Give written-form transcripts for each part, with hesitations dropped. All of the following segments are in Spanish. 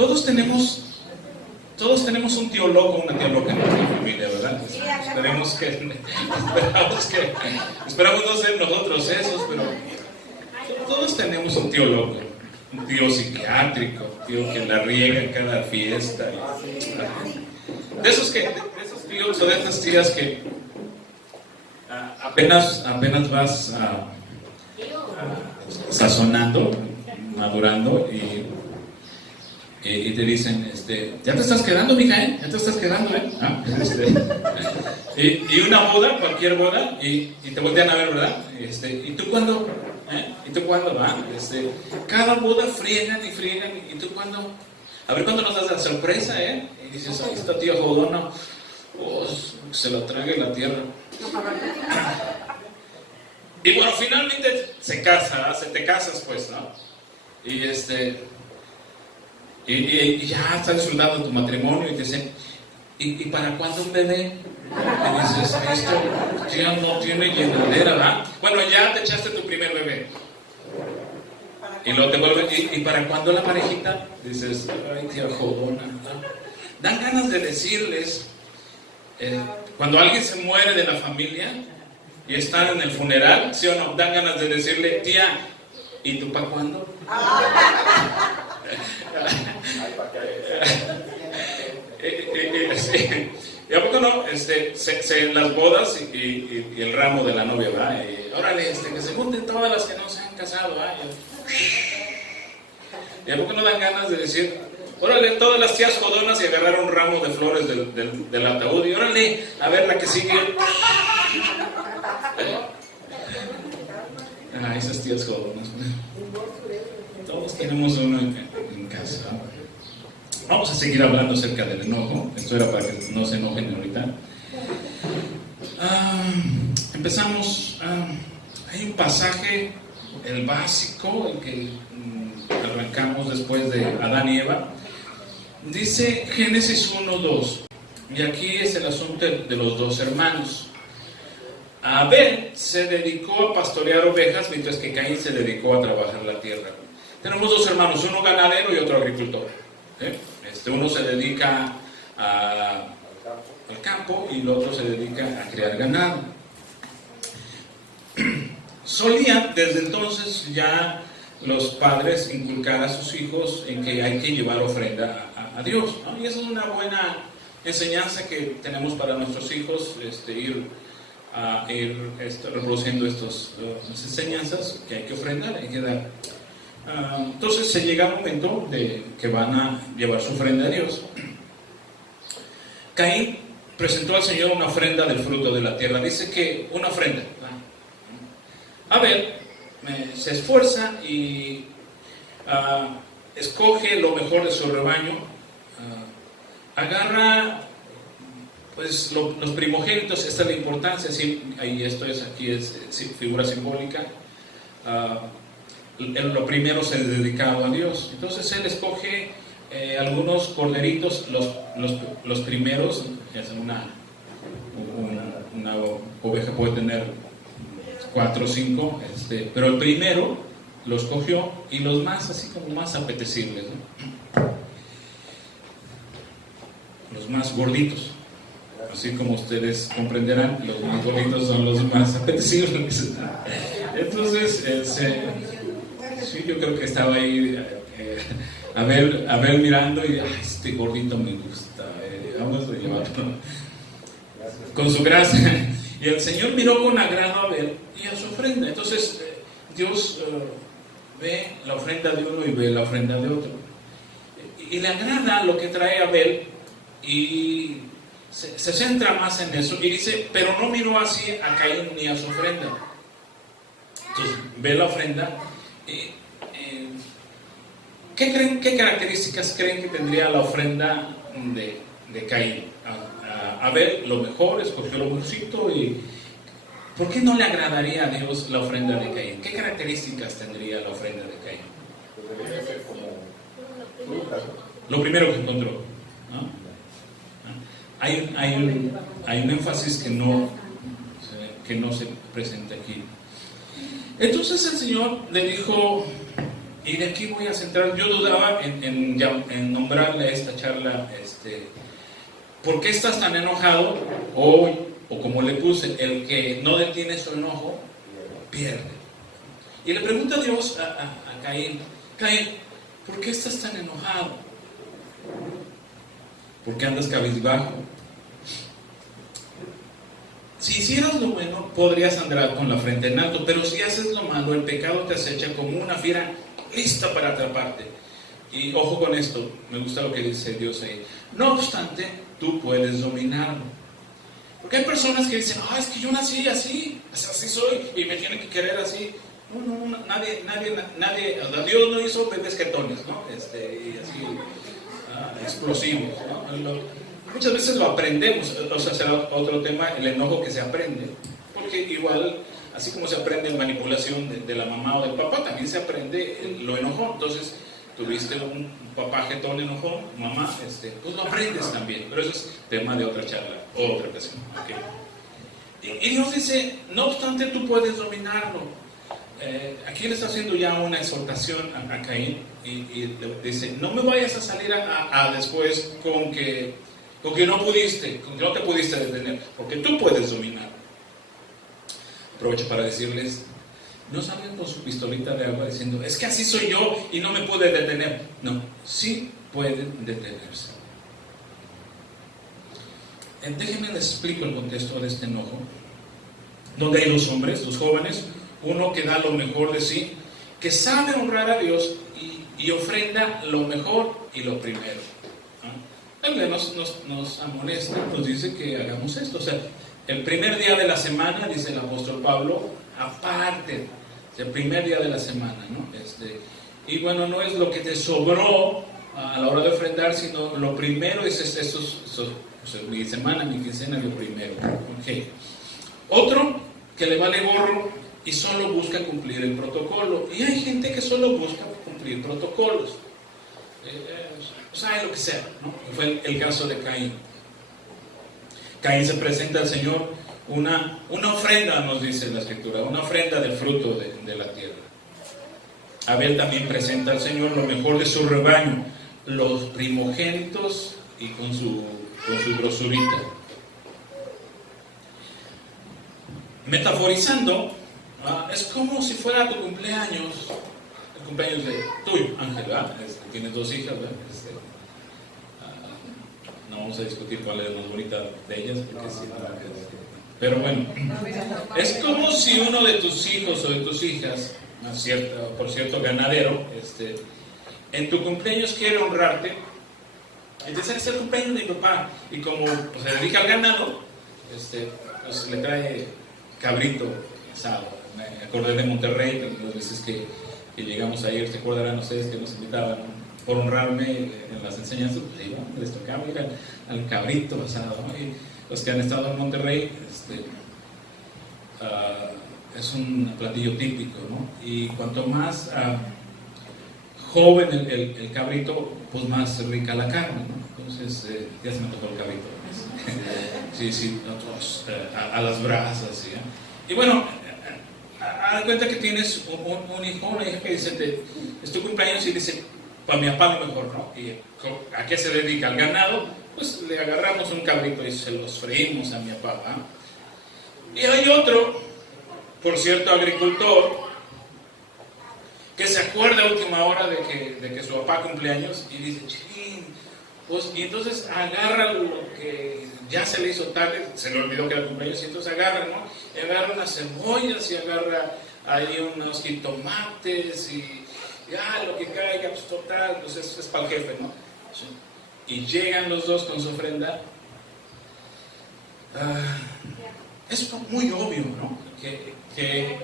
Todos tenemos un tío loco, una tía loca en nuestra familia, ¿verdad? Esperamos no ser nosotros esos, pero todos tenemos un tío loco, un tío psiquiátrico, un tío que la riega en cada fiesta. De esos tíos o de esas tías que apenas vas sazonando, madurando y te dicen, ya te estás quedando, mija, ya te estás quedando, y una boda, cualquier boda, y te voltean a ver, ¿verdad? ¿Y tú cuándo? ¿Y tú cuándo va? Cada boda friegan, ¿y tú cuándo? A ver cuándo nos das la sorpresa, Y dices, ahí está tío jodona, se lo trague la tierra. Y bueno, finalmente te casas, pues, ¿no? Y ya estás disfrutando tu matrimonio y te dicen, ¿y para cuándo un bebé? Y dices, esto ya no tiene llenadera, ¿verdad? Bueno, ya te echaste tu primer bebé. Y luego te vuelven, ¿y para cuándo la parejita? Dices, ay, tía jodona, ¿no? Dan ganas de decirles, cuando alguien se muere de la familia y están en el funeral, ¿sí o no? Dan ganas de decirle, tía, ¿y tú para cuándo? ¿Y a poco no? Las bodas y el ramo de la novia, ¿va? Órale, que se junten todas las que no se han casado, ¿va? ¿Y a poco no dan ganas de decir, órale, todas las tías jodonas y agarrar un ramo de flores del ataúd y órale, a ver la que sigue? Esas tías jodonas. Todos tenemos uno en casa. Vamos a seguir hablando acerca del enojo. Esto era para que no se enojen ahorita. Empezamos. Hay un pasaje, el básico, el que arrancamos después de Adán y Eva. Dice Génesis 1:2. Y aquí es el asunto de los dos hermanos. Abel se dedicó a pastorear ovejas, mientras que Caín se dedicó a trabajar la tierra. Tenemos dos hermanos, uno ganadero y otro agricultor. Uno se dedica al campo y el otro se dedica a criar ganado. Solían desde entonces ya los padres inculcar a sus hijos en que hay que llevar ofrenda a Dios, ¿no? Y esa es una buena enseñanza que tenemos para nuestros hijos, ir reproduciendo estas enseñanzas, que hay que ofrendar, hay que dar. Entonces se llega el momento de que van a llevar su ofrenda a Dios. Caín presentó al Señor una ofrenda del fruto de la tierra. Dice que una ofrenda. Abel se esfuerza y escoge lo mejor de su rebaño, agarra pues los primogénitos. Esta es la importancia, sí, aquí es figura simbólica. Lo primero se dedicaba a Dios. Entonces él escoge algunos corderitos, los primeros. Una oveja puede tener 4 o 5, pero el primero lo escogió, y los más así como más apetecibles, ¿no? Los más gorditos. Así como ustedes comprenderán, los más gorditos son los más apetecibles. Entonces, sí, yo creo que estaba ahí Abel mirando y, este gordito me gusta, vamos a llevarlo con su gracia. Y el Señor miró con agrado a Abel y a su ofrenda. Entonces, Dios ve la ofrenda de uno y ve la ofrenda de otro. Y le agrada lo que trae Abel y se centra más en eso. Y dice, pero no miró así a Caín ni a su ofrenda. Entonces, ve la ofrenda. ¿Qué características creen que tendría la ofrenda de Caín? Abel lo mejor, escogió lo mejorcito. ¿Y por qué no le agradaría a Dios la ofrenda de Caín? ¿Qué características tendría la ofrenda de Caín? Debería ser como frutas. Lo primero que encontró, ¿no? Hay un énfasis que no se presenta aquí. Entonces el Señor le dijo, Y de aquí voy a centrar. Yo dudaba en nombrarle a esta charla, ¿por qué estás tan enojado hoy? O como le puse, el que no detiene su enojo, pierde. Y le pregunta a Dios a Caín, Caín, ¿por qué estás tan enojado? ¿Por qué andas cabizbajo? Si hicieras lo bueno, podrías andar con la frente en alto, pero si haces lo malo, el pecado te acecha como una fiera lista para atraparte. Y ojo con esto, me gusta lo que dice Dios ahí. No obstante, tú puedes dominarlo. Porque hay personas que dicen, es que yo nací así soy, y me tienen que querer así. No, nadie, Dios no hizo bebés jetones, ¿no? Y así, explosivos, ¿no? Muchas veces lo aprendemos, o sea, será otro tema, el enojo que se aprende. Porque igual, así como se aprende manipulación de la mamá o del papá, también se aprende lo enojón. Entonces, tuviste un papá jetón enojón, mamá, pues lo aprendes también. Pero eso es tema de otra charla, otra ocasión. ¿Okay? Y Dios dice, no obstante tú puedes dominarlo. Aquí le está haciendo ya una exhortación a Caín y le dice, no me vayas a salir a después con que no pudiste, con que no te pudiste detener, porque tú puedes dominar. Aprovecho para decirles, no salgan con su pistolita de agua diciendo, es que así soy yo y no me pude detener. No, sí pueden detenerse. Déjenme les explico el contexto de este enojo, donde hay dos hombres, dos jóvenes, uno que da lo mejor de sí, que sabe honrar a Dios y ofrenda lo mejor y lo primero. La Biblia nos amonesta, nos dice que hagamos esto. O sea, el primer día de la semana, dice el apóstol Pablo, aparte, el primer día de la semana, ¿no? Y bueno, no es lo que te sobró a la hora de ofrendar, sino lo primero es mi semana, mi quincena, lo primero. Okay. Otro que le vale gorro y solo busca cumplir el protocolo. Y hay gente que solo busca cumplir protocolos. Sabe lo que sea, ¿no? Fue el caso de Caín. Caín se presenta al Señor una ofrenda, nos dice la Escritura, una ofrenda del fruto de la tierra. Abel también presenta al Señor lo mejor de su rebaño, los primogénitos y con su grosurita. Metaforizando, es como si fuera tu cumpleaños, el cumpleaños de tuyo, Ángel, ¿verdad? Tienes dos hijas, ¿verdad? No vamos a discutir cuál es la más bonita de ellas, porque sí, pero bueno, es como si uno de tus hijos o de tus hijas, por cierto ganadero, en tu cumpleaños quiere honrarte. Entonces es el cumpleaños de mi papá, y como pues, se dedica al ganado, pues le trae cabrito asado. Me acordé de Monterrey, las veces que llegamos a ir, se acordarán ustedes que nos invitaban, ¿no? Por honrarme en las enseñanzas, pues ahí vamos, les tocaba ir al cabrito asado, ¿no? Y los que han estado en Monterrey, es un platillo típico, ¿no? Y cuanto más joven el cabrito, pues más rica la carne, ¿no? Entonces, ya se me tocó el cabrito. Sí, nosotros a las brasas, ¿sí? Y bueno, haz cuenta que tienes un hijo, una hija que dice, es tu cumpleaños y dice, para mi papá lo mejor, ¿no? ¿Y a qué se dedica? Al ganado, pues le agarramos un cabrito y se los freímos a mi papá, ¿no? Y hay otro, por cierto, agricultor, que se acuerda a última hora de que su papá cumpleaños y dice, ching, pues, y entonces agarra lo que ya se le hizo tarde, se le olvidó que era cumpleaños, y entonces agarra, ¿no? Y agarra unas cebollas y agarra ahí unos jitomates y lo que caiga, pues total, pues es para el jefe, ¿no? Sí. Y llegan los dos con su ofrenda. Es muy obvio, ¿no? Que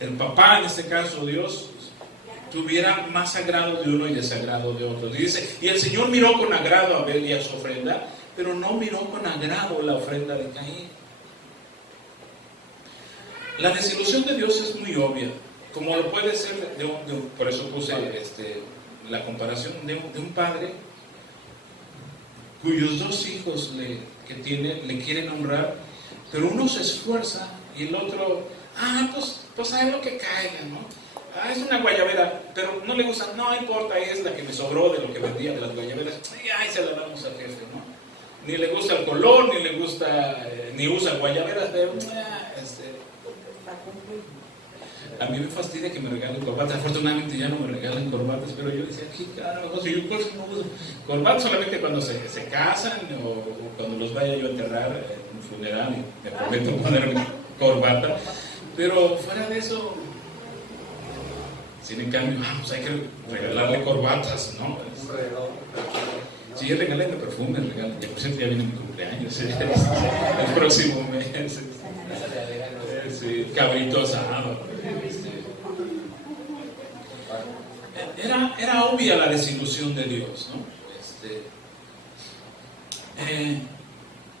el papá, en este caso Dios, tuviera más agrado de uno y desagrado de otro. Y dice, y el Señor miró con agrado a Abel y a su ofrenda, pero no miró con agrado la ofrenda de Caín. La desilusión de Dios es muy obvia, como lo puede ser por eso puse la comparación de un padre cuyos dos hijos le quieren honrar, pero uno se esfuerza y el otro, pues hay lo que caiga, ¿no? es una guayabera, pero no le gusta, no importa, es la que me sobró de lo que vendía de las guayaberas, ay, se la damos al jefe, ¿no? Ni le gusta el color, ni le gusta, ni usa guayaberas, pero a mí me fastidia que me regalen corbatas. Afortunadamente ya no me regalan corbatas, pero yo decía, ¿qué carajo? Yo pues no uso corbatas solamente cuando se casan o cuando los vaya yo a enterrar en un funeral y me prometo ponerme corbata. Pero fuera de eso, sin en cambio, pues hay que regalarle corbatas, ¿no? Sí, regálenme perfume, regálenme. Por cierto, ya viene mi cumpleaños, el próximo mes. Sí, cabrito asado. Era obvia la desilusión de Dios, ¿no?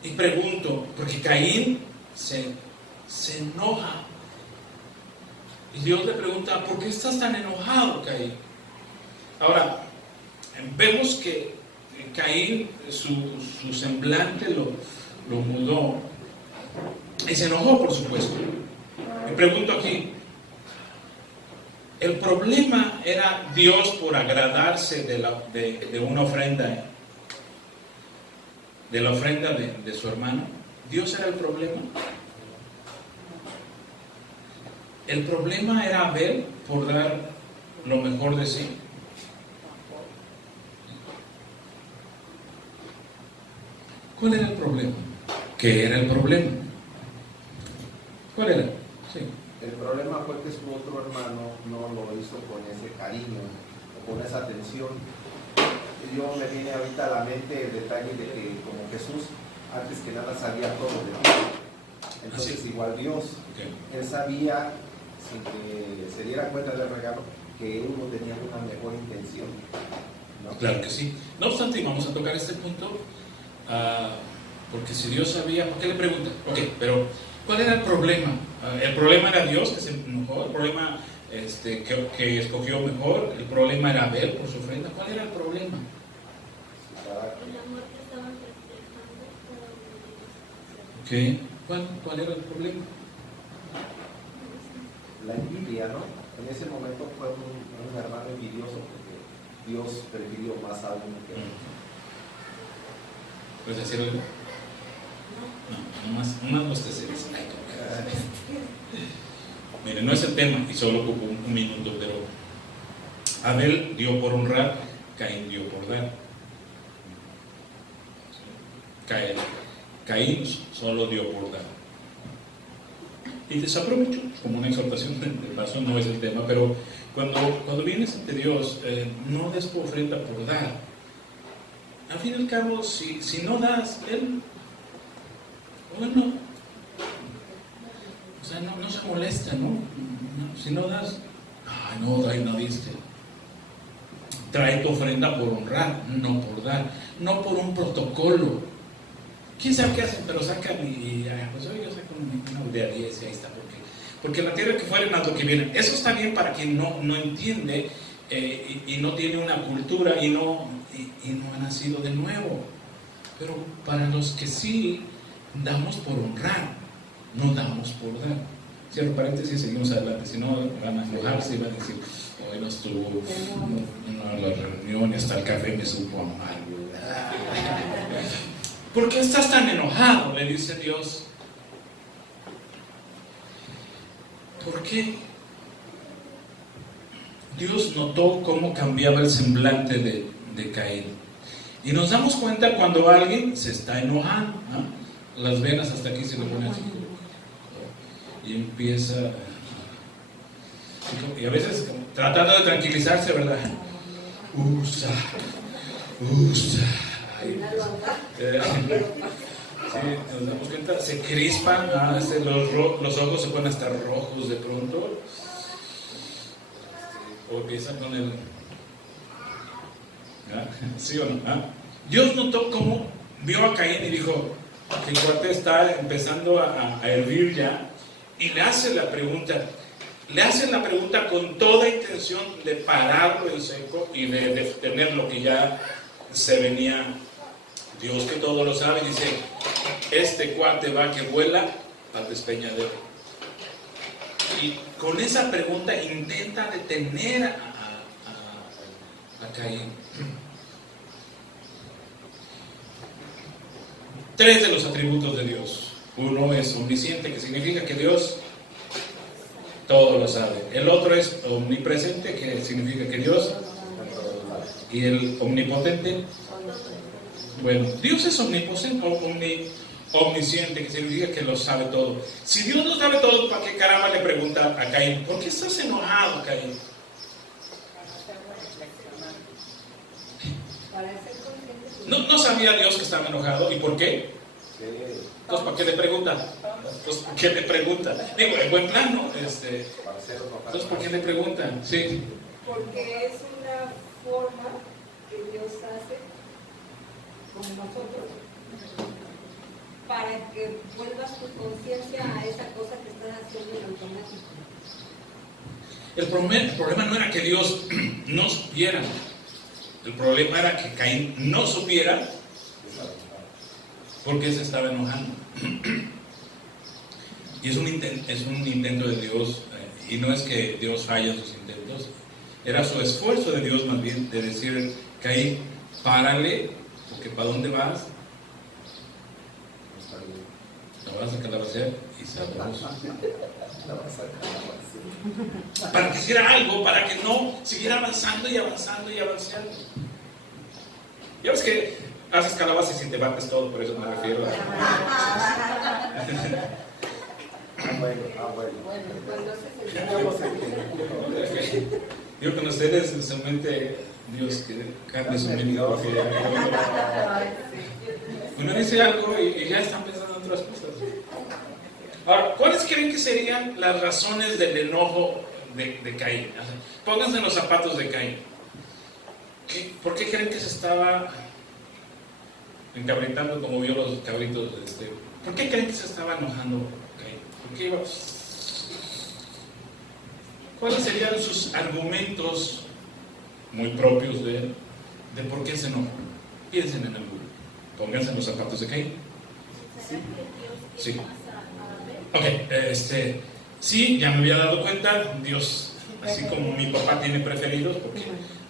Y pregunto, porque Caín se enoja. Y Dios le pregunta, ¿por qué estás tan enojado, Caín? Ahora, vemos que Caín, su semblante lo mudó y se enojó, por supuesto. Me pregunto aquí, ¿el problema era Dios por agradarse de una ofrenda, de la ofrenda de su hermano? ¿Dios era el problema? ¿El problema era Abel por dar lo mejor de sí? ¿Cuál era el problema? ¿Qué era el problema? ¿Cuál era? Sí. El problema fue que su otro hermano no lo hizo con ese cariño o con esa atención. Yo me viene ahorita a la mente el detalle de que como Jesús antes que nada sabía todo de ti. Entonces igual Dios, Él sabía, sin que se diera cuenta del regalo, que uno tenía una mejor intención, ¿no? Claro que sí. No obstante, vamos a tocar este punto, porque si Dios sabía, ¿por qué le pregunta? Ok, pero ¿cuál era el problema? ¿El problema era Dios que se enojó? ¿El problema que escogió mejor? ¿El problema era Abel por su ofrenda? ¿Cuál era el problema? Okay. ¿Cuál era el problema? La envidia, ¿no? En ese momento fue un hermano envidioso porque Dios prefirió más a uno que a otro. ¿Puedes decir algo? No, nomás los terceros. Mire, no es el tema y solo ocupo un minuto, pero Abel dio por honrar, Caín dio por dar. Caín solo dio por dar. Y desaprovecho, como una exhortación de paso, no es el tema, pero cuando vienes ante Dios, no des tu ofrenda por dar. Al fin y al cabo, si no das, Él, bueno, o sea, no se molesta, ¿no? Si no das, no diste. Trae tu ofrenda por honrar, no por dar, no por un protocolo. ¿Quién sabe qué hacen? Pero sacan pues hoy yo saco una de a 10 y ahí está. Porque la tierra que fueren a lo que vienen. Eso está bien para quien no entiende y no tiene una cultura y no ha nacido de nuevo. Pero para los que sí, damos por honrar, no damos por dar. Cierro paréntesis, seguimos adelante. Si no, van a enojarse y van a decir, hoy no estuvo la reunión, hasta el café me supo amargo. ¿Por qué estás tan enojado?, le dice Dios. ¿Por qué? Dios notó cómo cambiaba el semblante de Caín. Y nos damos cuenta cuando alguien se está enojando, ¿no? Las venas hasta aquí se le ponen así. Y empieza. Y a veces tratando de tranquilizarse, ¿verdad? Sí, nos damos cuenta, se crispan, los ojos se ponen hasta rojos de pronto, o empiezan con el... ¿Sí o no? Dios notó cómo vio a Caín y dijo, el cuate está empezando a hervir ya, y le hace la pregunta con toda intención de pararlo en seco y de detener lo que ya se venía. Dios, que todo lo sabe, dice, este cuate va que vuela al despeñadero. Y con esa pregunta intenta detener a Caín. 3 de los atributos de Dios. Uno es omnisciente, que significa que Dios todo lo sabe. El otro es omnipresente, que significa que Dios, y el omnipotente, bueno, Dios es omnisciente, que significa que lo sabe todo. Si Dios lo sabe todo, ¿para qué caramba le pregunta a Caín? ¿Por qué estás enojado, Caín? No sabía Dios que estaba enojado. ¿Y por qué? Entonces, ¿para qué le pregunta? Entonces, ¿por qué le pregunta? Digo, en buen plan, ¿no? Entonces, ¿por qué le preguntan? Sí. Porque es una forma que Dios hace con nosotros para que vuelvas tu conciencia a esa cosa que estás haciendo en automático. El problema no era que Dios no supiera. El problema era que Caín no supiera por qué se estaba enojando. Y es un intento de Dios, y no es que Dios falla en sus intentos, era su esfuerzo de Dios más bien, de decir, Caín, párale, porque ¿para dónde vas? La vas a calabacear y sabroso. Para que hiciera algo, para que no siguiera avanzando y avanzando y avanzando. Ya ves que haces calabazas y te bates todo, por eso me refiero Bueno. Yo con ustedes, solamente Dios que cambie su mente. Uno dice algo y ya están pensando en otras cosas. Ahora, ¿cuáles creen que serían las razones del enojo de Caín? Pónganse en los zapatos de Caín. ¿Por qué creen que se estaba encabritando como vio los cabritos? ¿Por qué creen que se estaba enojando Caín? ¿Por qué iba? ¿Cuáles serían sus argumentos muy propios de él? ¿De por qué se enoja? Piensen en alguno. Pónganse en los zapatos de Caín. Sí. Ok, sí, ya me había dado cuenta, Dios, así como mi papá tiene preferidos, porque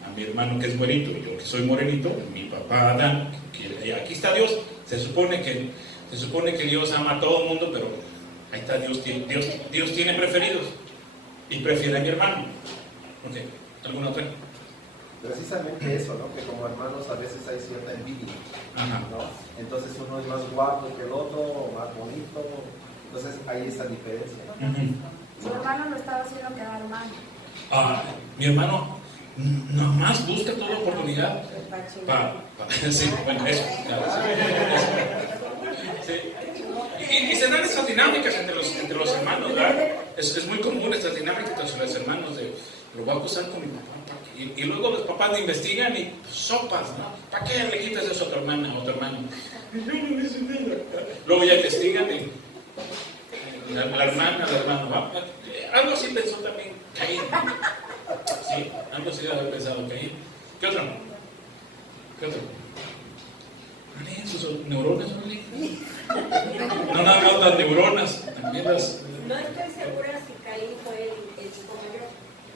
a mi hermano que es güerito y yo que soy morenito, mi papá Adán, que aquí está Dios, se supone que Dios ama a todo el mundo, pero ahí está Dios tiene preferidos y prefiere a mi hermano. Ok, ¿alguna otra? Precisamente eso, ¿no? Que como hermanos a veces hay cierta envidia, ¿no? Entonces uno es más guapo que el otro, o más bonito. Entonces hay esa diferencia. Su hermano lo estaba haciendo quedar mal. Mi hermano nomás busca toda oportunidad sí, bueno, eso, claro, sí. Y se dan estas dinámicas entre los hermanos, ¿verdad? Es muy común estas dinámicas entre los hermanos de lo voy a acusar con mi papá. Y luego los papás investigan y sopas, ¿no? ¿Para qué le quitas eso a tu hermana o a tu hermano? Y yo no le hice nada. Luego ya investigan y la hermana, el hermano, algo así pensó también Caín. Sí, algo así debe haber pensado Caín. ¿Qué otro? No leen sus neuronas, no leen. No nada más las neuronas, también las. No estoy segura si Caín fue el como yo,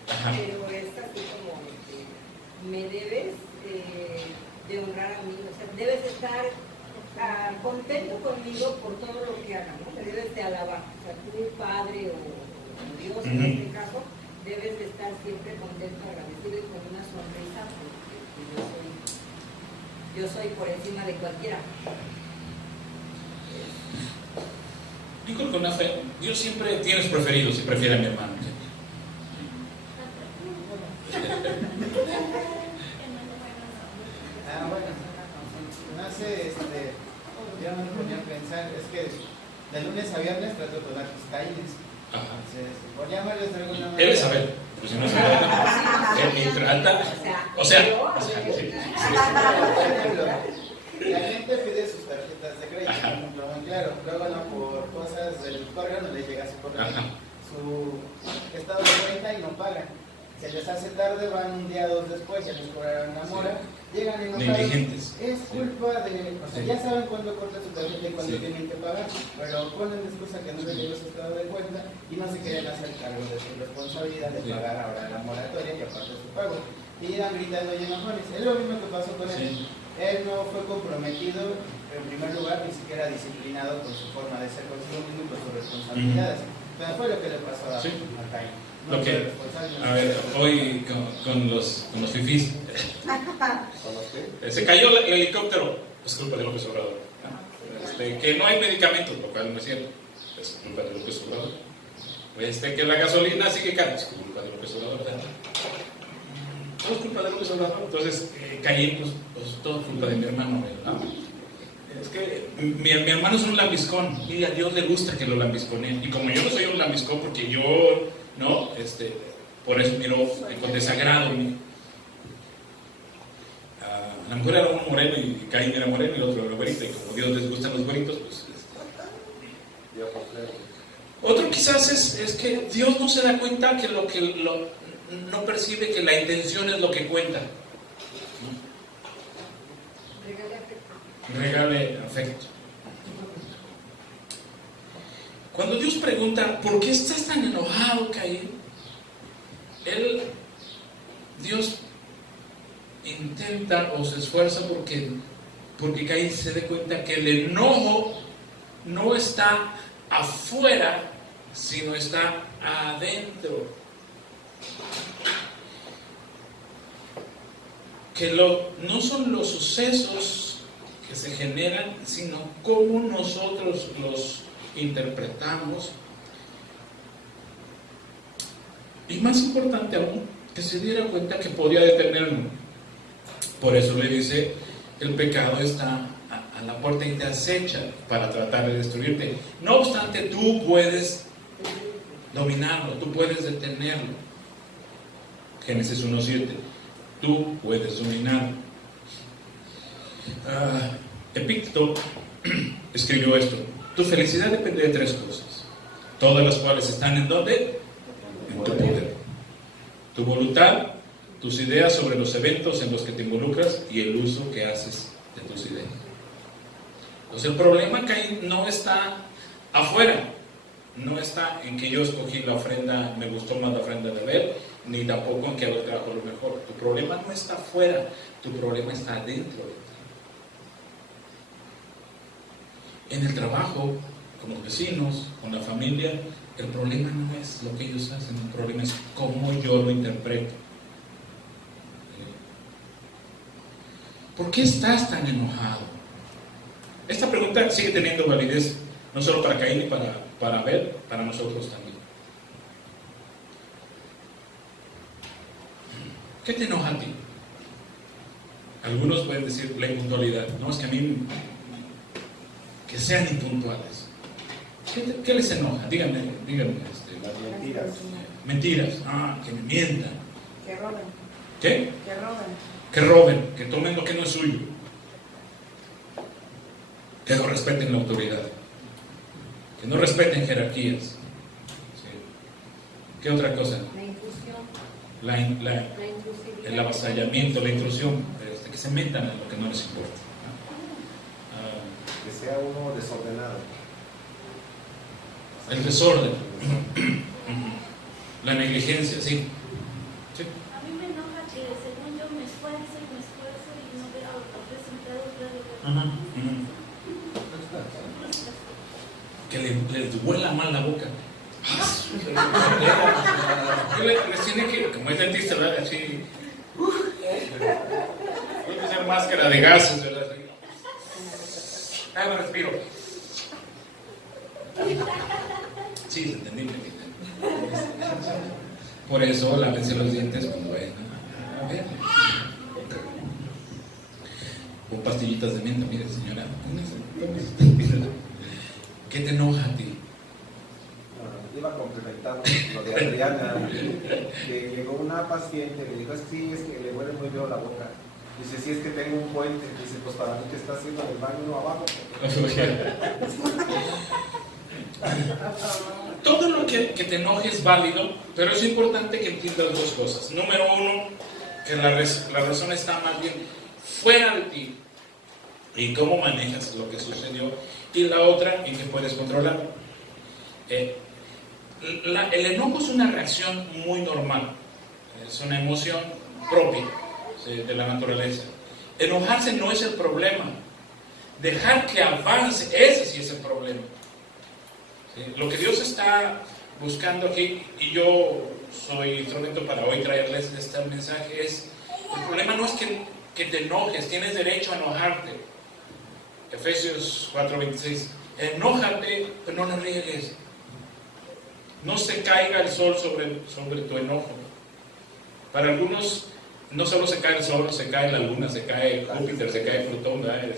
pero es así como me debes de honrar a mí, o sea, debes estar contento conmigo por todo lo que haga, ¿no? Me debes de alabar, o sea, tu padre o Dios en este caso, debes de estar siempre contento, agradecido y con una sonrisa, porque yo soy por encima de cualquiera. Yo creo que una fe, Dios siempre tiene sus preferidos y prefiere a mi hermano. Bueno, nace, yo me ponía a pensar, es que de lunes a viernes trato de dar tus caínes. Entonces, por llamarles de alguna manera. Él es Abel, pues si no se él trata, o sea, sí. La gente pide sus tarjetas de crédito, por ejemplo, muy claro. Luego no por cosas del órgano le llega su correo, su estado de cuenta y no pagan. se les hace tarde, van un día, 2 después, ya les cobraron la mora, llegan enojados. Negligentes. Es culpa de, o sea, ya saben cuándo corta su tarjeta y cuándo tienen que pagar, pero ponen la excusa que no les llegó su estado de cuenta y no se quieren hacer cargo de su responsabilidad de pagar ahora la moratoria y aparte su pago. Y irán gritando y enojones. Es lo mismo que pasó con él. Él no fue comprometido, en primer lugar, ni siquiera disciplinado con su forma de ser consigo mismo y con sus responsabilidades. Pero fue lo que le pasó a Caín. No Okay. A ver, hoy con los fifís. ¿Con los qué? Se cayó el helicóptero. Es culpa de López Obrador. Que no hay medicamentos, lo cual no es cierto. Es culpa de López Obrador. Que la gasolina sigue cara. Es culpa de López Obrador. Todo es culpa de López Obrador. Entonces, Caín, pues todo es culpa de mi hermano, ¿verdad? Es que mi hermano es un lambiscón y a Dios le gusta que lo lambisconeen. Y como yo no soy un lambiscón, porque yo, ¿no? Por eso miro con desagrado. A la mujer era un moreno y Caín era moreno y el otro era güerito. Y como a Dios les gustan los güeritos, pues. Otro quizás es que Dios no se da cuenta que no percibe que la intención es lo que cuenta. Regale afecto. Cuando Dios pregunta, ¿por qué estás tan enojado, Caín? Dios intenta o se esfuerza porque Caín se dé cuenta que el enojo no está afuera, sino está adentro. Que no son los sucesos que se generan, sino cómo nosotros los interpretamos. Y más importante aún, que se diera cuenta que podía detenernos. Por eso le dice, el pecado está a la puerta y te acecha para tratar de destruirte. No obstante, tú puedes dominarlo, tú puedes detenerlo. Génesis 1:7. Tú puedes dominarlo. Epicteto escribió esto: tu felicidad depende de 3 cosas, todas las cuales están ¿en dónde? En tu poder. Tu voluntad, tus ideas sobre los eventos en los que te involucras y el uso que haces de tus ideas. Entonces el problema, Caín, no está afuera, no está en que yo escogí la ofrenda, me gustó más la ofrenda de Abel, ni tampoco en que Abel trajo lo mejor. Tu problema no está afuera, tu problema está adentro de ti. En el trabajo, con los vecinos, con la familia, el problema no es lo que ellos hacen, el problema es cómo yo lo interpreto. ¿Por qué estás tan enojado? Esta pregunta sigue teniendo validez, no solo para Caín y para Abel, para nosotros también. ¿Qué te enoja a ti? Algunos pueden decir la impuntualidad. No, es que a mí, que sean impuntuales. ¿Qué les enoja? Díganme. Las mentiras. Mentiras. Que me mientan. Que roben. ¿Qué? Que roben. Que roben, que tomen lo que no es suyo. Que no respeten la autoridad. Que no respeten jerarquías. ¿Sí? ¿Qué otra cosa? La intrusión. La intrusividad. el avasallamiento, la intrusión, que se metan en lo que no les importa. Que sea uno desordenado. El desorden, la negligencia, sí. A mí me enoja que según yo me esfuerzo y no veo resultados. Que les duela mal la boca. Les tiene que, como es dentista, ¿verdad? Así. Tiene que ser máscara de gases, ¿verdad? No respiro. Sí, es entendible. Por eso lávense los dientes cuando vayan a ver. O pastillitas de menta, mire señora. ¿Qué te enoja a ti? Iba complementando lo de Adriana, que llegó una paciente, le dijo, sí, es que le huele muy feo la boca. Dice, sí, es que tengo un puente. Dice, pues para mí que está haciendo el baño uno abajo. todo lo que te enoje es válido, pero es importante que entiendas dos cosas. Número uno, que la razón está más bien fuera de ti y cómo manejas lo que sucedió. Y la otra, en que puedes controlar. El enojo es una reacción muy normal, es una emoción propia, ¿sí?, de la naturaleza. Enojarse no es el problema, dejar que avance, ese sí es el problema. ¿Sí? Lo que Dios está buscando aquí, y yo soy instrumento para hoy traerles este mensaje, es: el problema no es que te enojes, tienes derecho a enojarte. Efesios 4:26, enójate, pero no lo riegues. No se caiga el sol sobre tu enojo. Para algunos, no solo se cae el sol, se cae la luna, se cae Júpiter, se cae Plutón, ¿verdad?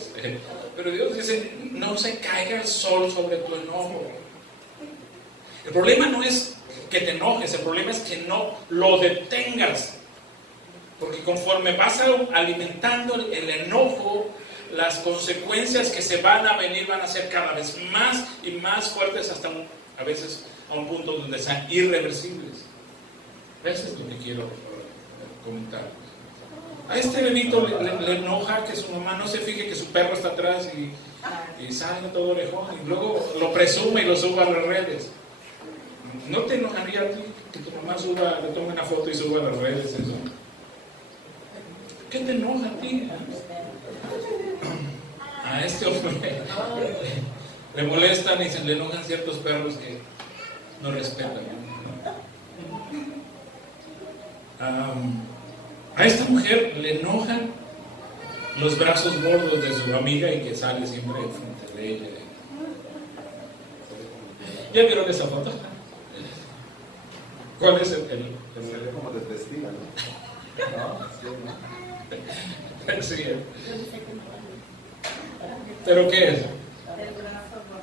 Pero Dios dice: no se caiga el sol sobre tu enojo. El problema no es que te enojes, el problema es que no lo detengas. Porque conforme vas alimentando el enojo, las consecuencias que se van a venir van a ser cada vez más y más fuertes, hasta a veces a un punto donde sean irreversibles. Eso es lo que quiero comentar. A este bebito le enoja que su mamá no se fije que su perro está atrás y sale todo orejón, y luego lo presume y lo suba a las redes. ¿No te enojaría a ti que tu mamá le tome una foto y suba a las redes eso? ¿Qué te enoja a ti? A este hombre le molestan y se le enojan ciertos perros que no respetan. A esta mujer le enojan los brazos gordos de su amiga y que sale siempre enfrente de ella. ¿Ya vieron esa foto? ¿Cuál es el? Se ve como desvestida, ¿no? ¿No? Sí, ¿no? Sí. ¿Pero qué es?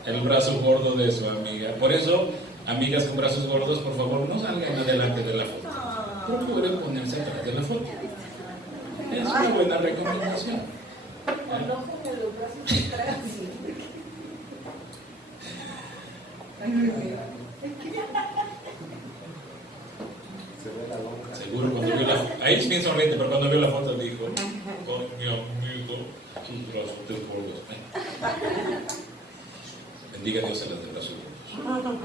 El brazo gordo de su amiga. Por eso, amigas con brazos gordos, por favor, no salgan adelante de la foto. Procuren ponerse atrás de la foto. Es una buena recomendación. Se ve la boca. Seguro, cuando vio la foto. Ahí es bien sonriente, pero cuando vio la foto dijo: oh, mi amigo, sus brazos gordos. Bendiga a Dios a las de brazos gordos.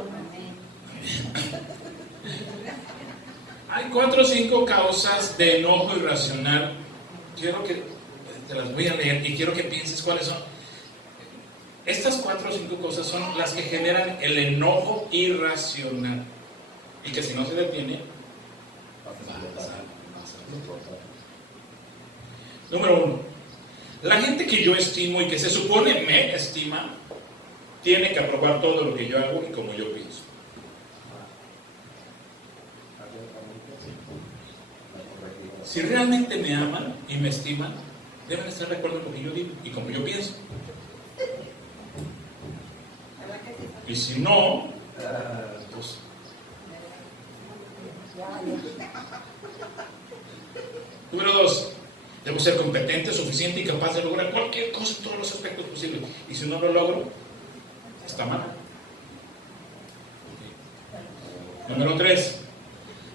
Hay 4 o 5 causas de enojo irracional. Quiero que te las voy a leer y quiero que pienses cuáles son. Estas 4 o 5 cosas son las que generan el enojo irracional, y que si no se detiene, va a pasar. Número 1. La gente que yo estimo y que se supone me estima, tiene que aprobar todo lo que yo hago y como yo pienso. Si realmente me aman y me estiman, deben estar de acuerdo en lo que yo digo y como yo pienso. Y si no, pues... Número 2. Debo ser competente, suficiente y capaz de lograr cualquier cosa en todos los aspectos posibles. Y si no lo logro, está mal. Número 3.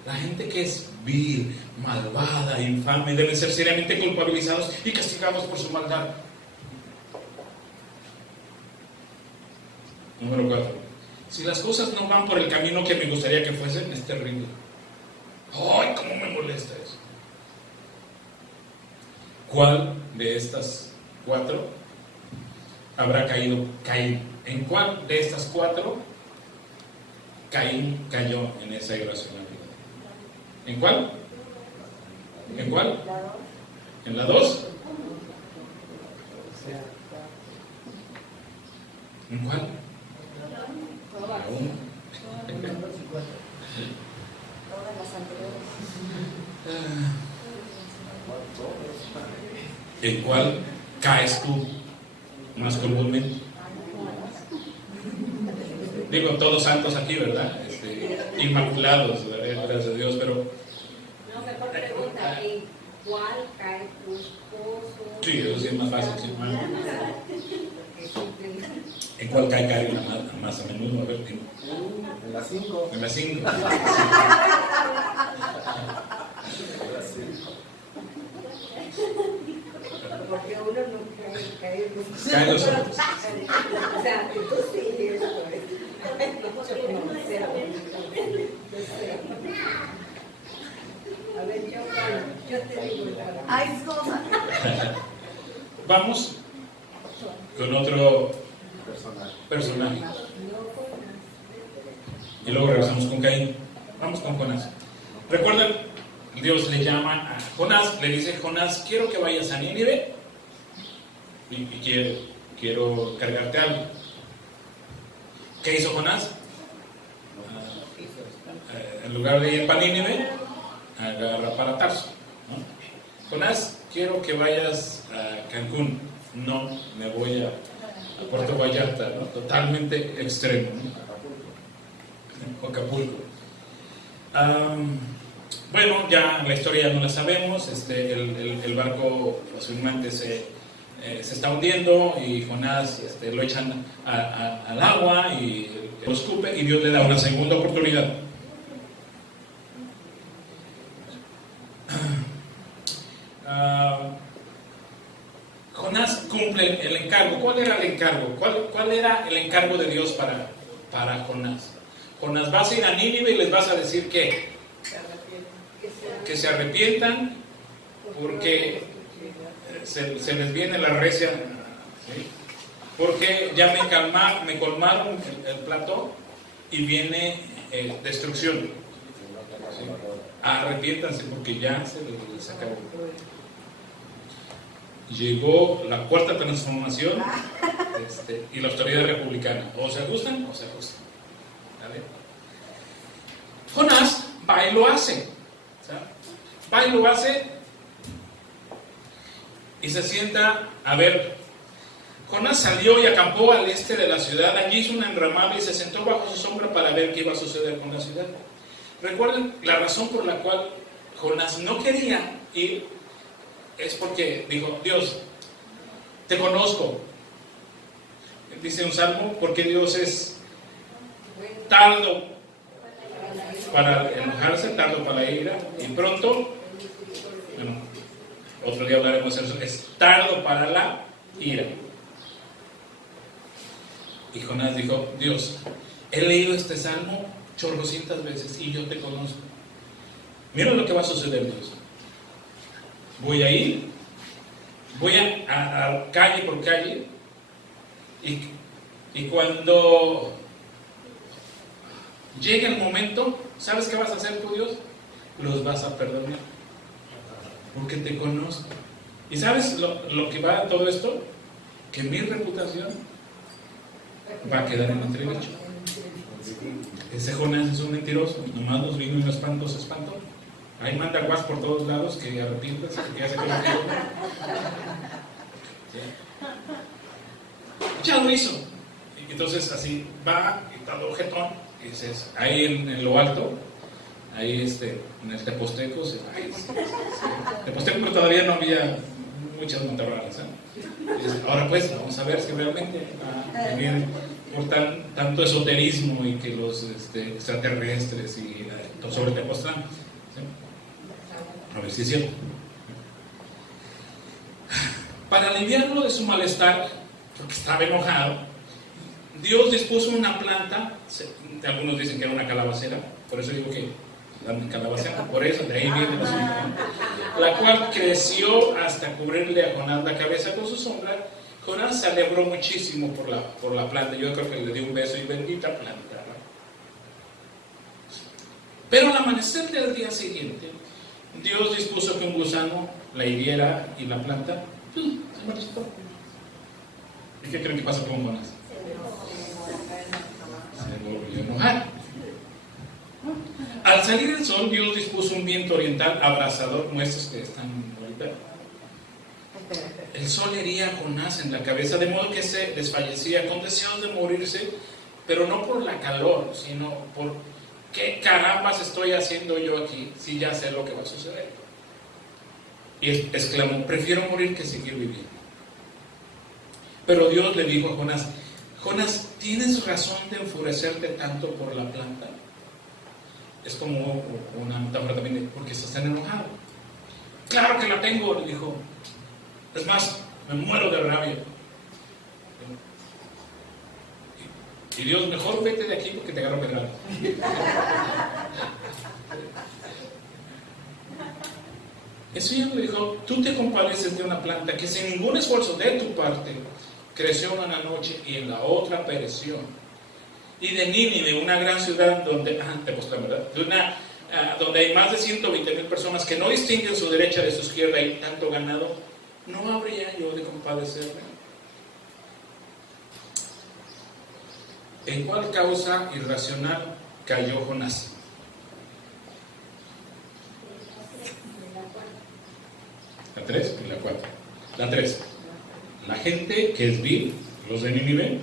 La gente que es vil, malvada, infame, deben ser seriamente culpabilizados y castigados por su maldad. Número 4. Si las cosas no van por el camino que me gustaría que fuesen, es terrible. ¡Ay, cómo me molesta eso! ¿Cuál de estas 4 habrá caído Caín? ¿En cuál de estas 4 Caín cayó en esa irracionalidad? ¿En cuál? ¿En cuál? ¿En la 2? ¿En cuál? La 1. Todas las anteriores. ¿En cuál caes tú más comúnmente? Digo, todos santos aquí, ¿verdad? Inmaculados, ¿verdad? Gracias a Dios, pero... No, mejor pregunta, ¿en cuál cae tu esposo? Sí, eso sí es más fácil, sí. ¿En cuál cae Karen más a menudo? A ver, En las 5. En las 5. Porque uno no cae Caen los otros. O sea, entonces sí, eso a ver, yo te digo la Ay, Sosa. Vamos con otro personaje. Y luego regresamos con Caín. Vamos con Jonás. ¿Recuerdan? Dios le llama a Jonás, le dice: Jonás, quiero que vayas a Nínive y quiero cargarte algo. ¿Qué hizo Jonás? En lugar de ir para Nínive, agarra para Tarso, ¿no? Jonás, quiero que vayas a Cancún. No, me voy a Puerto Vallarta, ¿no? Totalmente extremo, ¿no? Acapulco. Bueno, ya la historia no la sabemos. El barco fácilmente se está hundiendo y Jonás lo echan al agua y lo escupe, y Dios le da una segunda oportunidad. Jonás cumple el encargo. ¿Cuál era el encargo? ¿Cuál era el encargo de Dios para Jonás? Jonás, vas a ir a Nínive y les vas a decir que se arrepientan porque se les viene la recia, ¿sí? Porque ya me colmaron el plato y viene destrucción, ¿sí? Arrepiéntanse porque ya se les acabó. Llegó la cuarta transformación y la autoridad republicana. O se ajustan o se ajustan. ¿Vale? Jonás va y lo hace. Va y lo hace y se sienta a ver. Jonás salió y acampó al este de la ciudad. Allí hizo una enramada y se sentó bajo su sombra para ver qué iba a suceder con la ciudad. Recuerden, la razón por la cual Jonás no quería ir es porque dijo: Dios, te conozco. Dice un salmo, porque Dios es tardo para enojarse, tardo para la ira y pronto, bueno, otro día hablaremos de eso, es tardo para la ira. Y Jonás dijo: Dios, he leído este salmo chorrocientas veces y yo te conozco. Mira lo que va a suceder, Dios. Voy a ir, voy a calle por calle, y cuando llegue el momento, ¿sabes qué vas a hacer tú, Dios? Los vas a perdonar, porque te conozco. ¿Y sabes lo que va a todo esto? Que mi reputación va a quedar en entredicho. Ese Jonás es un mentiroso, nomás nos vino y nos espantó. Ahí manda guas por todos lados, que arrepientas, que ya se convirtió. Ya lo hizo. Y entonces así va, y todo jetón, y dices, ahí en lo alto, ahí en el Teposteco, Teposteco, pero todavía no había muchas matorrales, ¿eh? Dices, ahora pues, vamos a ver si realmente va a venir por tanto esoterismo y que los extraterrestres y sobre Tepoztlán, ¿sí? A ver si es cierto. Para aliviarlo de su malestar, porque estaba enojado, Dios dispuso una planta. Algunos dicen que era una calabacera, por eso digo que la calabacera, por eso, de ahí viene el asunto, ¿no? La cual creció hasta cubrirle a Jonás la cabeza con su sombra. Jonás se alegró muchísimo por la planta. Yo creo que le dio un beso y bendita planta, ¿no? Pero al amanecer del día siguiente, Dios dispuso que un gusano la hiriera y la planta se marchitó. ¿Y qué creen que pasa con Jonás? Se volvió a enojar. Al salir el sol, Dios dispuso un viento oriental abrasador, como estos que están ahorita. El sol hería a Jonás en la cabeza, de modo que se desfallecía con deseos de morirse, pero no por la calor, sino por ¿qué carambas estoy haciendo yo aquí si ya sé lo que va a suceder? Y exclamó: prefiero morir que seguir viviendo. Pero Dios le dijo a Jonás: Jonás, ¿tienes razón de enfurecerte tanto por la planta? Es como una metáfora también de, ¿por qué estás tan enojado? Claro que la tengo, le dijo. Es más, me muero de rabia. Y Dios, mejor vete de aquí porque te agarro pegado. Eso ya le dijo, tú te compadeces de una planta que sin ningún esfuerzo de tu parte creció en una noche y en la otra pereció. Y de Nínive, una gran ciudad donde, ¿verdad? Donde hay más de 120,000 personas que no distinguen su derecha de su izquierda y tanto ganado, ¿no habría yo de compadecerme? ¿En cuál causa irracional cayó Jonás? La 3 y la 4. La 3. La gente que es vil, los de Nínive,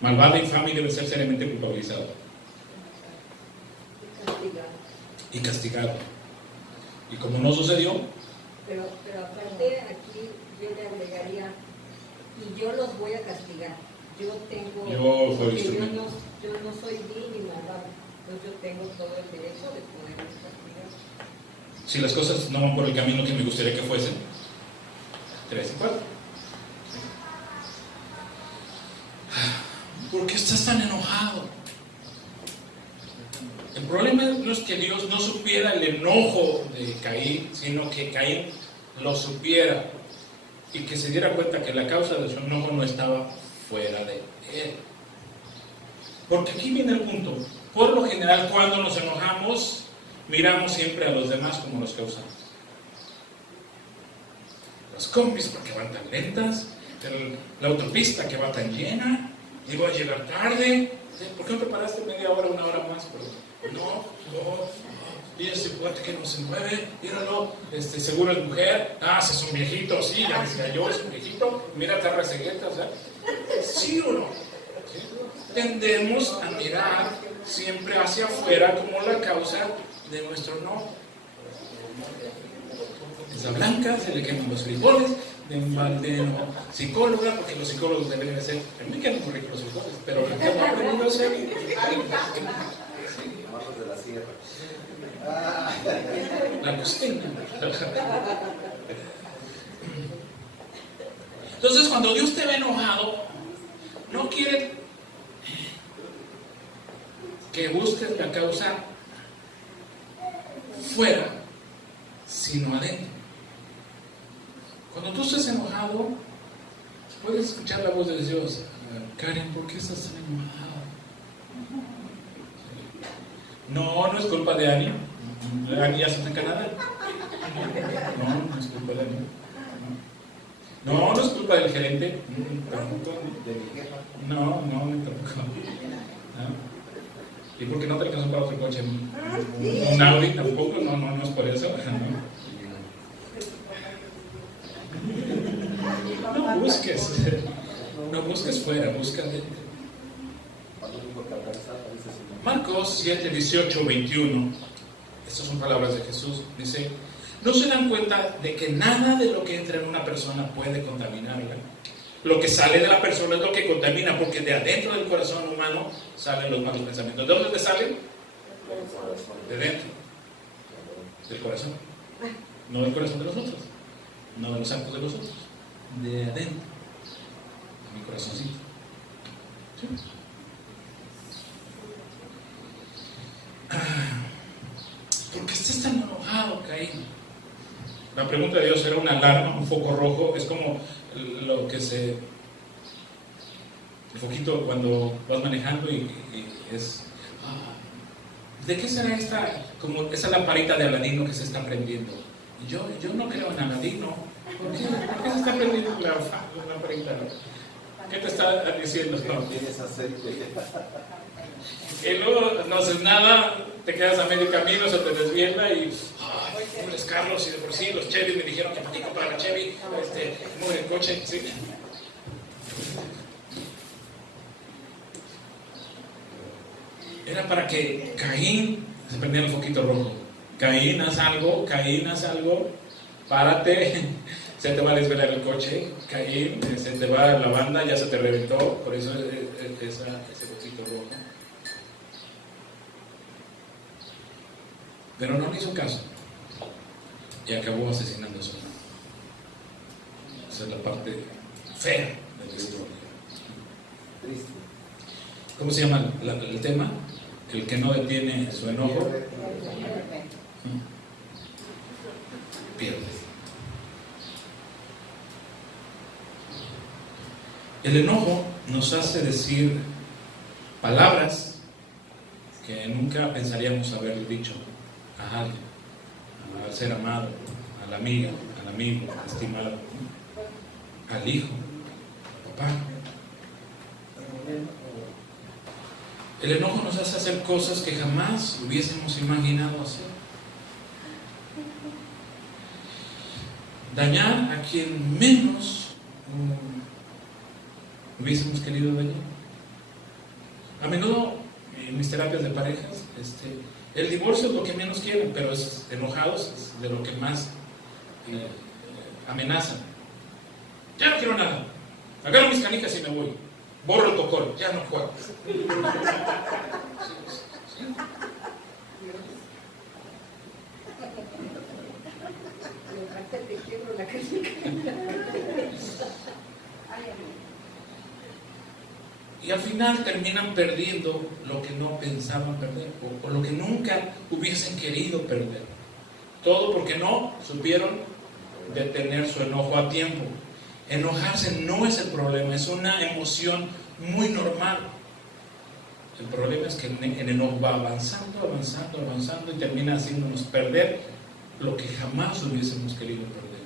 malvada, infame y debe ser seriamente culpabilizado. Y castigado. Y como no sucedió. Pero aparte aquí yo le agregaría, y yo los voy a castigar. Yo no soy vil ni malvado. Entonces yo tengo todo el derecho de poderlos castigar. Si las cosas no van por el camino que me gustaría que fuesen. 3 y 4. ¿Por qué estás tan enojado? El problema no es que Dios no supiera el enojo de Caín, sino que Caín lo supiera y que se diera cuenta que la causa de su enojo no estaba fuera de él. Porque aquí viene el punto. Por lo general, cuando nos enojamos, miramos siempre a los demás como los causantes. Las combis porque van tan lentas, la autopista que va tan llena, y voy a llegar tarde. ¿Por qué no te paraste media hora, una hora más? Pero no, y ese cuate que no se mueve, míralo, seguro es mujer, es un viejito, sí, ya me cayó, es un viejito, mira, está resegueta, o sea, ¿sí o no? ¿Sí? Tendemos a mirar siempre hacia afuera como la causa de nuestro no. Es la blanca, se le queman los frijoles, de psicóloga, porque los psicólogos deben de ser, a mí me quedan muy ricos los frijoles, pero lo que hemos aprendido a hacer Manos de la sierra. la cocina. Entonces, cuando Dios te ve enojado, no quiere que busques la causa fuera, sino adentro. Cuando tú estés enojado, puedes escuchar la voz de Dios. Karen, ¿por qué estás tan enojado? No es culpa de Ani. Ani ya está en Canadá. No es culpa de Ani. No es culpa del gerente. Tampoco. De mi jefa. No, tampoco. ¿Y por qué no te alcanzó para otro coche? Un Audi tampoco. No es por eso. No busques fuera, busca dentro. Marcos 7, 18, 21. Estas son palabras de Jesús. Dice, ¿no se dan cuenta de que nada de lo que entra en una persona puede contaminarla? Lo que sale de la persona es lo que contamina, porque de adentro del corazón humano salen los malos pensamientos. ¿De dónde salen? De dentro. Del corazón. No del corazón de los otros. No de los actos de los otros. De adentro. De mi corazoncito. ¿Sí? ¿Por qué estás tan enojado, Caín? La pregunta de Dios era una alarma, un foco rojo. Es como lo que el foquito cuando vas manejando y es... ¿De qué será como esa lamparita de Aladino que se está prendiendo? Yo no creo en Aladino. ¿Por qué se está prendiendo la lamparita? ¿Qué te está diciendo? Tienes aceite. Y luego no haces nada, te quedas a medio camino, se te desvienta y pobres Carlos, y de por sí los Chevy me dijeron que para ti comprar la Chevy, muy el coche, ¿sí? Era para que Caín se prendiera el foquito rojo. Caín haz algo párate, se te va a desvelar el coche, Caín, se te va la banda, ya se te reventó, por eso ese boquito rojo. Pero no le hizo caso y acabó asesinando a su hermano. Esa es la parte fea de la historia. Triste. ¿Cómo se llama el tema? El que no detiene su enojo pierde. El enojo nos hace decir palabras que nunca pensaríamos haber dicho a alguien, al ser amado, a la amiga, al amigo, al estimado, al hijo, al papá. El enojo nos hace hacer cosas que jamás hubiésemos imaginado hacer. Dañar a quien menos hubiésemos querido dañar. A menudo en mis terapias de parejas, el divorcio es lo que menos quieren, pero enojados es de lo que más amenazan. Ya no quiero nada. Agarro mis canicas y me voy. Borro el cocor, ya no juego. Y al final terminan perdiendo lo que no pensaban perder, o lo que nunca hubiesen querido perder. Todo porque no supieron detener su enojo a tiempo. Enojarse no es el problema, es una emoción muy normal. El problema es que el enojo va avanzando y termina haciéndonos perder lo que jamás hubiésemos querido perder.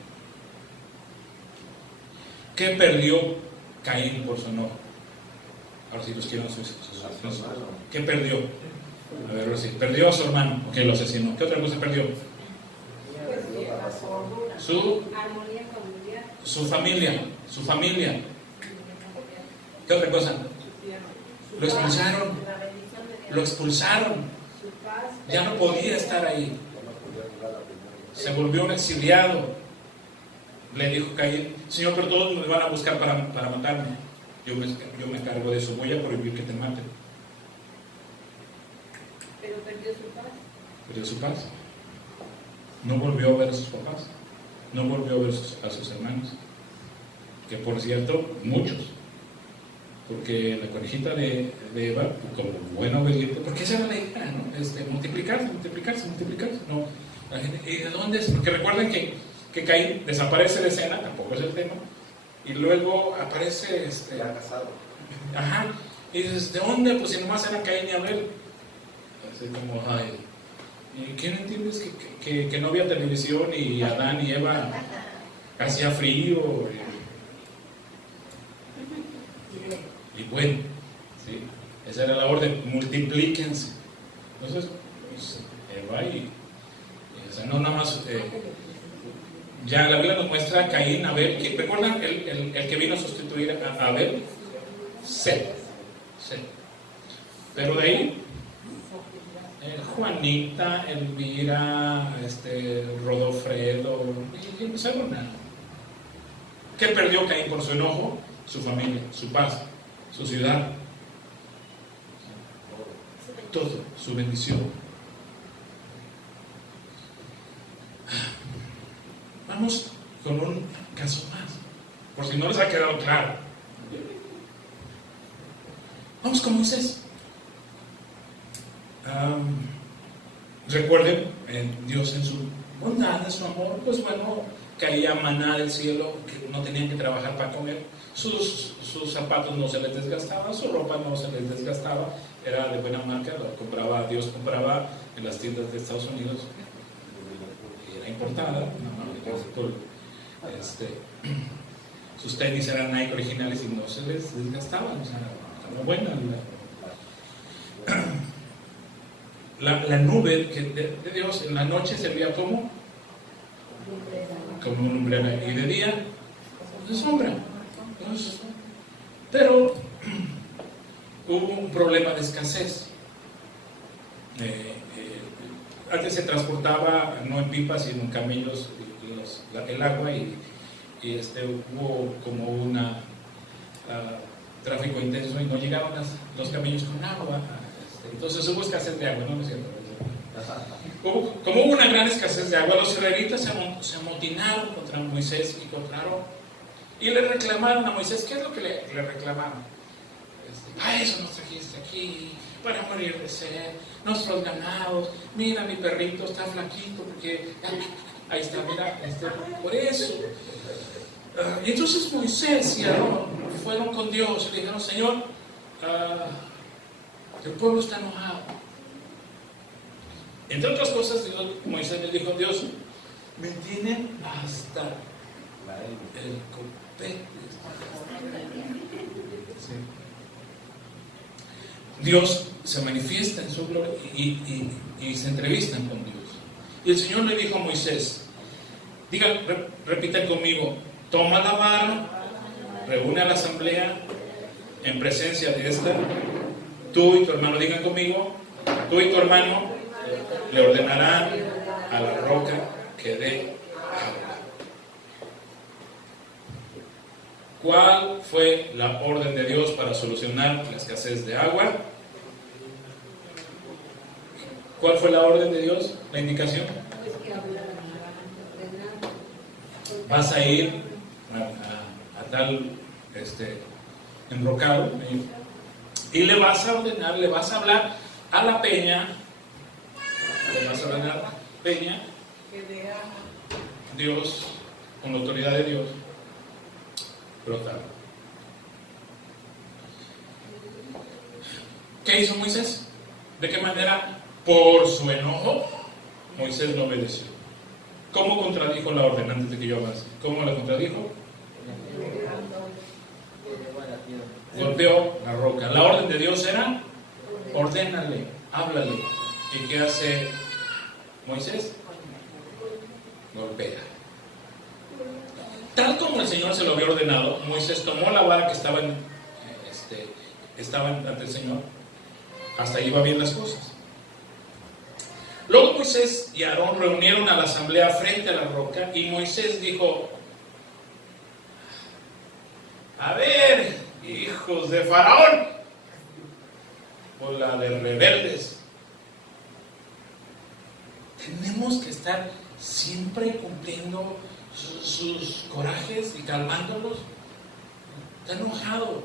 ¿Qué perdió Caín por su enojo? Ahora sí los quiero sus. ¿Qué perdió? A ver, ahora sí. Perdió a su hermano, ok, lo asesinó. ¿Qué otra cosa perdió? Su familia. ¿Qué otra cosa? Lo expulsaron. Ya no podía estar ahí. Se volvió un exiliado. Le dijo Caín: Señor, pero todos me van a buscar para matarme. Yo me encargo de eso. Voy a prohibir que te maten. Pero perdió su paz. Perdió su paz. No volvió a ver a sus papás. No volvió a ver a sus hermanos. Que por cierto, muchos. Porque la conejita de Eva, como buena obediente, porque esa era la idea, ¿no? Multiplicarse. No, la gente, ¿y de dónde es? Porque recuerden que Caín desaparece de escena, tampoco es el tema, y luego aparece Ya casado. Ajá. Y dices, ¿de dónde? Pues si nomás eran Caín y Abel. Así como, ay. ¿Y qué no entiendes? Que no había televisión y Adán y Eva hacía frío. Y bueno, ¿sí? Esa era la orden, multiplíquense. Entonces, pues, Eva o sea, no nada más. Ya la Biblia nos muestra a Caín, Abel. ¿Recuerdan el que vino a sustituir a Abel? Set. Pero de ahí, Juanita, Elvira, Rodolfredo, y empezaron a. ¿Qué perdió Caín por su enojo? Su familia, su paz, su ciudad, todo, su bendición. Vamos con un caso más, por si no les ha quedado claro. Vamos con Moisés. Recuerden, Dios en su bondad, en su amor, pues bueno, caía maná del cielo, que no tenían que trabajar para comer. Sus zapatos no se les desgastaban, su ropa no se les desgastaba, era de buena marca, Dios compraba en las tiendas de Estados Unidos, y era importada, sus tenis eran Nike originales y no se les desgastaban, o sea, estaba buena. La nube de Dios en la noche servía como una lumbrera, y de día de sombra. Pero hubo un problema de escasez. Antes se transportaba no en pipas sino en camellos el agua y hubo como una tráfico intenso y no llegaban los camellos con agua. Entonces hubo escasez de agua, ¿no es cierto? Como hubo una gran escasez de agua, los israelitas se amotinaron contra Moisés y contra Aarón y le reclamaron a Moisés. ¿Qué es lo que le reclamaron? Eso nos trajiste aquí para morir de sed, nuestros ganados, mira mi perrito está flaquito porque ahí está, mira, por eso. Y entonces Moisés y Aarón fueron con Dios y le dijeron: Señor, el pueblo está enojado. Entre otras cosas, Moisés le dijo: Dios, me tienen hasta el copete. Sí. Dios se manifiesta en su gloria y se entrevistan con Dios. Y el Señor le dijo a Moisés, repiten conmigo: toma la vara, reúne a la asamblea en presencia de esta, tú y tu hermano, digan conmigo, tú y tu hermano le ordenarán a la roca que dé agua. ¿Cuál fue la orden de Dios para solucionar la escasez de agua? ¿Cuál fue la orden de Dios? La indicación. Vas a ir a tal enrocado y le vas a ordenar, le vas a hablar a la peña, Dios, con la autoridad de Dios, brotar. ¿Qué hizo Moisés? ¿De qué manera? Por su enojo, Moisés no obedeció. ¿Cómo contradijo la orden antes de que yo avance? ¿Cómo la contradijo? Golpeó la roca. La orden de Dios era: ordénale, háblale. ¿Y qué hace Moisés? Golpea. Tal como el Señor se lo había ordenado, Moisés tomó la vara que estaba ante el Señor. Hasta ahí va bien las cosas. Luego Moisés y Aarón reunieron a la asamblea frente a la roca y Moisés dijo: a ver, hijos de Faraón, bola de rebeldes, tenemos que estar siempre cumpliendo sus corajes y calmándolos. Está enojado.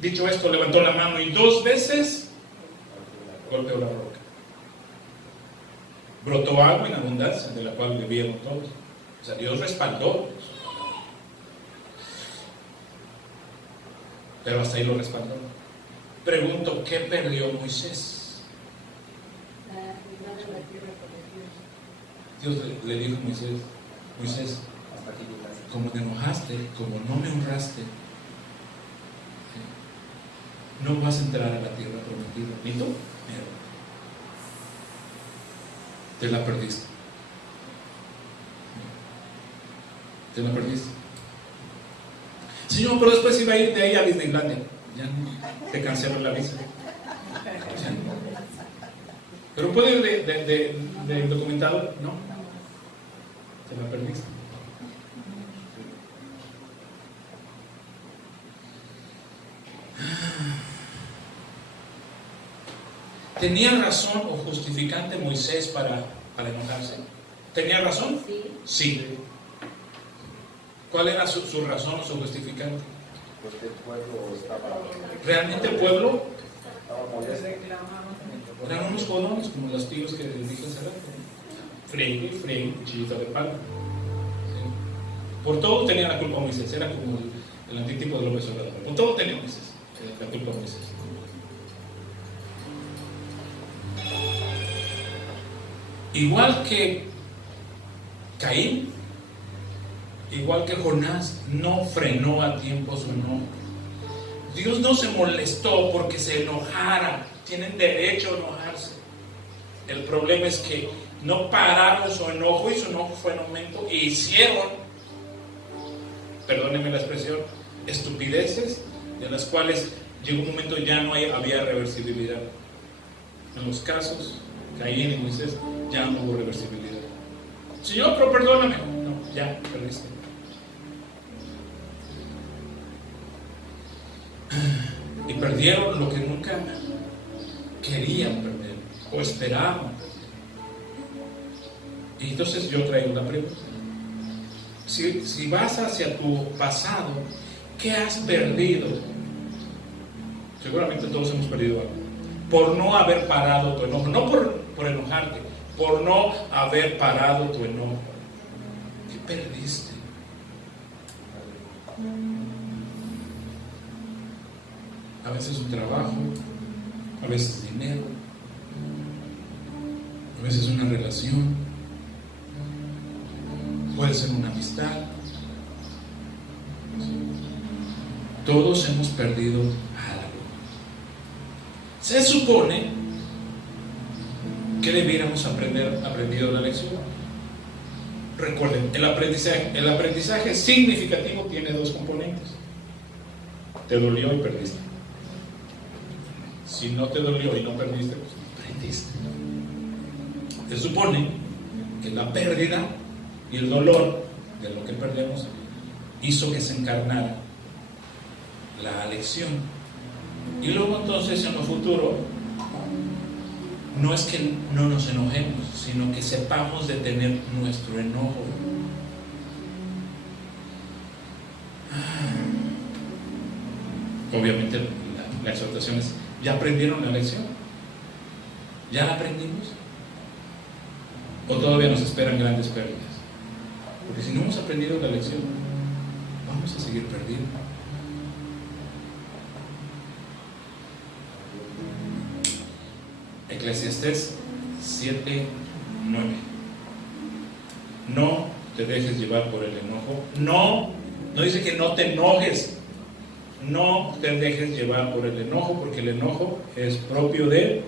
Dicho esto, levantó la mano y 2 veces golpeó la roca. Brotó agua en abundancia, de la cual bebieron todos. O sea, Dios respaldó. Pero hasta ahí lo respaldó. Pregunto, ¿qué perdió Moisés? Dios le dijo a Moisés, como te enojaste, como no me honraste, no vas a entrar a la tierra prometida. Ni tú, te la perdiste. Te la perdiste. Señor, pero después iba a ir de ahí a Disneylandia. Ya no, te canceló la visa. Ya no. Pero puede ir de documentado, no. Te la perdiste. ¿Tenía razón o justificante Moisés para enojarse? ¿Tenía razón? Sí. ¿Cuál era su razón o su justificante? Porque el pueblo estaba... ¿Realmente el pueblo? Estaba molesto. Eran unos jodones, como los tíos que les dije hace rato. Friegue, cuchillito de palo. ¿Sí? Por todo tenía la culpa Moisés. Era como el antítipo de López Obrador. Por todo tenía Moisés la culpa Moisés. Igual que Caín, igual que Jonás, no frenó a tiempo su enojo. Dios no se molestó porque se enojara. Tienen derecho a enojarse. El problema es que no pararon su enojo, y su enojo fue en aumento, e hicieron, perdónenme la expresión, estupideces de las cuales llegó un momento ya no había reversibilidad. En los casos Caín y Moisés ya no hubo reversibilidad. Señor, pero perdóname. No, ya, perdiste. Y perdieron lo que nunca querían perder o esperaban perder. Y entonces yo traigo una pregunta. Si vas hacia tu pasado, ¿qué has perdido? Seguramente todos hemos perdido algo. Por no haber parado tu enojo, no por enojarte, por no haber parado tu enojo. ¿Qué perdiste? A veces un trabajo, a veces dinero, a veces una relación, puede ser una amistad. Todos hemos perdido algo. Se supone que debiéramos aprendido la lección. Recuerden, el aprendizaje significativo tiene dos componentes. Te dolió y perdiste. Si no te dolió y no perdiste, pues no aprendiste. Se supone que la pérdida y el dolor de lo que perdemos hizo que se encarnara la lección. Y luego entonces en lo futuro no es que no nos enojemos, sino que sepamos detener nuestro enojo. Obviamente la exhortación es: ¿ya aprendieron la lección? ¿Ya la aprendimos? ¿O todavía nos esperan grandes pérdidas? Porque si no hemos aprendido la lección, vamos a seguir perdiendo. Eclesiastés 7:9. No te dejes llevar por el enojo. No dice que no te enojes. No te dejes llevar por el enojo, porque el enojo es propio de...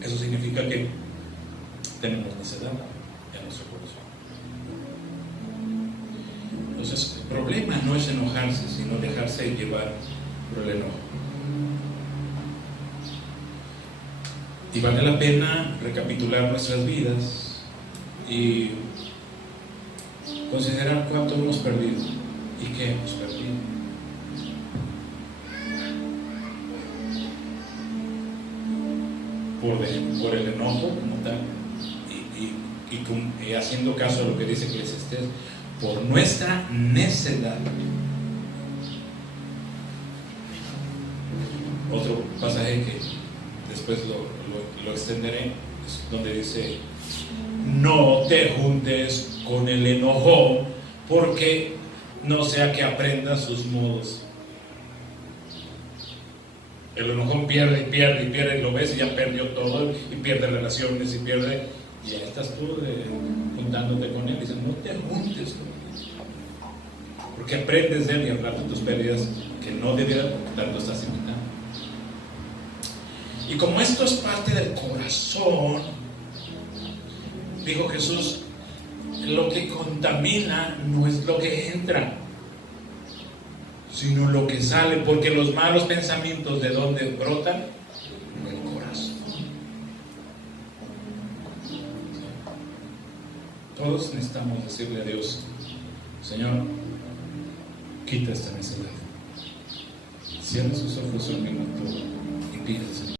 Eso significa que tenemos necedad en nuestro corazón. Entonces, el problema no es enojarse, sino dejarse llevar por el enojo. Y vale la pena recapitular nuestras vidas y considerar cuánto hemos perdido y qué hemos perdido. Por el enojo como tal, y haciendo caso a lo que dice Eclesiastés, por nuestra necedad. Otro pasaje que después lo extenderé es donde dice: no te juntes con el enojón, porque no sea que aprendas sus modos. El enojón pierde y pierde y pierde, y lo ves y ya perdió todo, y pierde relaciones y pierde, y ya estás tú juntándote con él. Dice: no te juntes con él, porque aprendes de él y al rato tus pérdidas que no debieras, porque tanto estás invitando. Y como esto es parte del corazón, dijo Jesús, lo que contamina no es lo que entra, sino lo que sale, porque los malos pensamientos, ¿de dónde brotan? Del corazón. Todos necesitamos decirle a Dios: Señor, quita esta necedad. Cierra sus ojos un minuto y pídele.